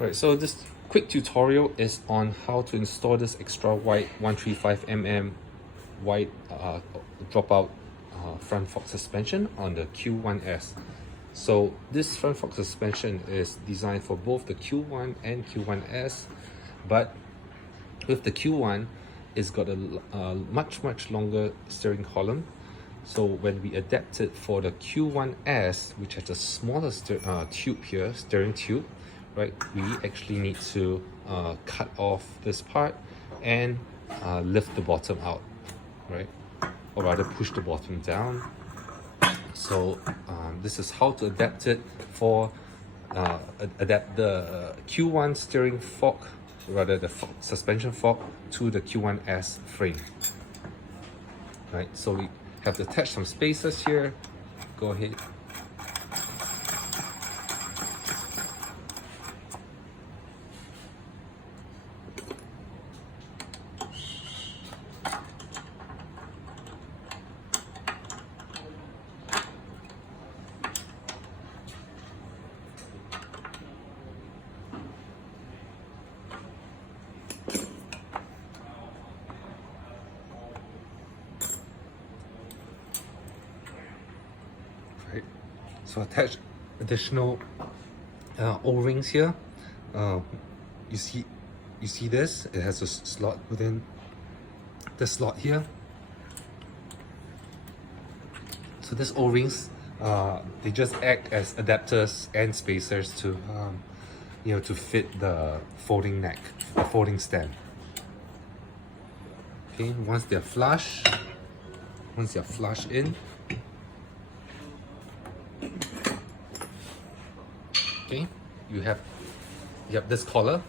Right, so this quick tutorial is on how to install this extra wide 135mm wide dropout front fork suspension on the Q1S. So this front fork suspension is designed for both the Q1 and Q1S, but with the Q1, it's got a much longer steering column. So when we adapt it for the Q1S, which has a smaller tube here, steering tube, right, we actually need to cut off this part and lift the bottom out, right, or rather push the bottom down. So this is how to adapt it for adapt the Q1 steering fork, rather the suspension fork, to the Q1S frame. Right, so we have to attach some spacers here. Go ahead. Right. So attach additional O-rings here. You see this? It has a slot within the slot here. So these O-rings, they just act as adapters and spacers to to fit the folding neck, the folding stem. Okay, once they're flush in, okay, you have this collar.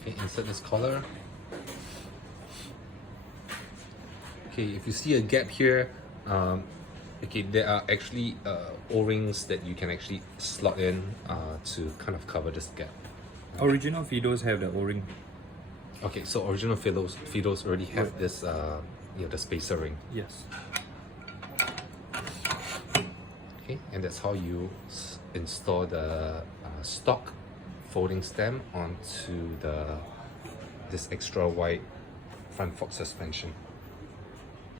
Okay, insert this collar. Okay, if you see a gap here, okay, there are actually O-rings that you can actually slot in to kind of cover this gap. Original Fiidos have the O-ring. Okay, so original Fiidos already have this, the spacer ring. Yes. Okay, and that's how you install the stock folding stem onto this extra wide front fork suspension.